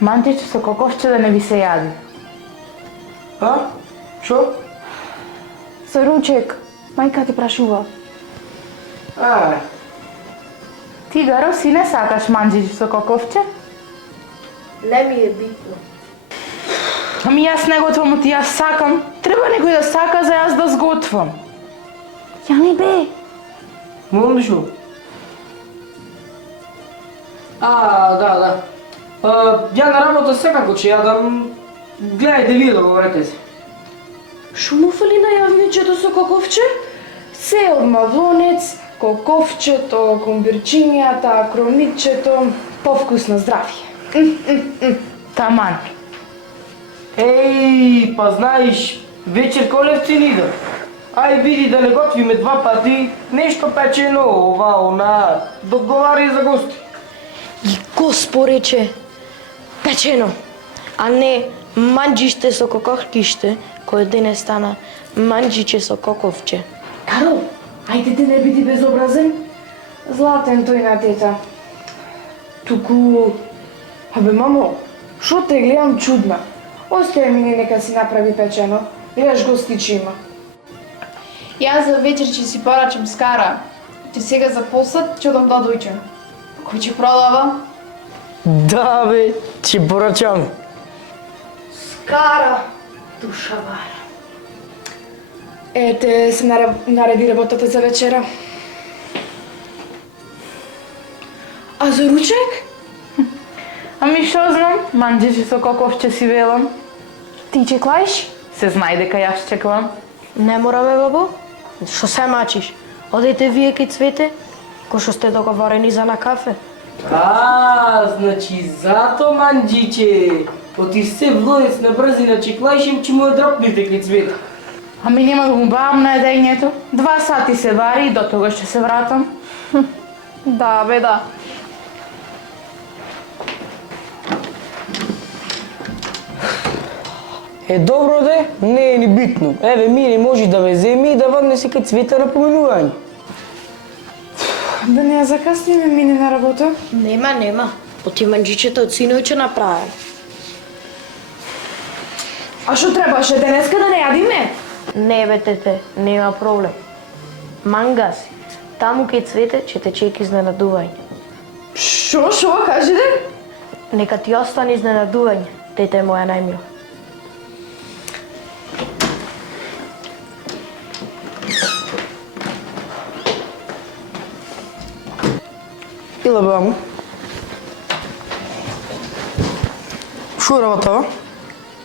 Мантиче со коковче да не ви се јади. А? Шо? Со ручек, мајка те прашува. Ти, Гаро, си не сакаш манџиче со коковче? Не ми е битно. Ами јас не готвам, ти јас сакам. Треба некој да сака за јас да сготвам. Ја не бе. Молам шо? Да. Ја на работа секако ќе јадам. Гледајте вие, договорете се. Шо му фали на јавничето со коковче? Се од мавлонец, коковчето, комбирчињата, кромитчето, повкусно здравје. Таман. Еј, па знаеш, вечер колевци ни иде. Ај види да не готвиме 2 пати, нешто печено, ова, она, договари за гости. И ко спорече печено, а не манџиште со коковкиште, кој денес стана манџиче со коковче. Каро, ајде да не биди безобразен. Златен тој на тета. Туку... Абе, мамо, шо те гледам чудна? Остави ми нека си направи печено. Гледаш гостичи има. Јас за вечер ќе си порачам скара. Ти сега за посад ќе одам да дојчем. Кој ќе продава? Да бе, ќе порачам. Скара, душа бара. Ете, се нареди работата за вечера. А за ручек? Ами шо знам, манџиче со коковче си велам. Ти чеклаиш? Се знај дека јас чеквам. Не мораме, бабо. Шо се мачиш? Одете вие кај Цвете, кој што сте договорени за на кафе. Значи зато манџиче. Оти се влоец на брзина чеклајшем, ќе му ја дропнете кај Цвета. Ами нема да му бавам на едењето. 2 сати се вари и до тога ќе се вратам. Да, бе, да. Добро де, не е ни битно. Еве, Мири може да ве земи и да вадне кај Цвета на поминување. Да не ја закасниме мине на работа. Нема. Оти манџичета од синојче направен. А шо требаше денеска да не јадиме? Не бе, тете, нема проблем. Мангаси, таму кај Цвете ќе те чека изненадување. Шо кажи де? Нека ти остане изненадување, тете е моја најмила. Ила бе, аму. Шо работава?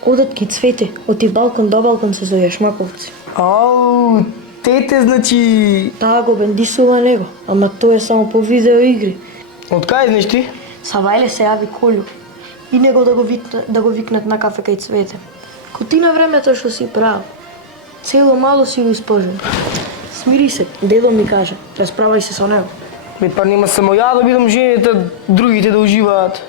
Одат ки Цвете, оти балкон до балкон се зове Шмаковци. Ау, тете, значи... Таа го бендисува него, ама тоа е само по видео игри. Од кај знаеш ти? Савајле се јави Колју и него да го викнат на кафе кај Цвете. Ко ти на времето што си прав, цело мало си го испожен. Смири се, дедо ми каже, расправај се со него. Па нема само ја да бидам женета, другите да уживаат.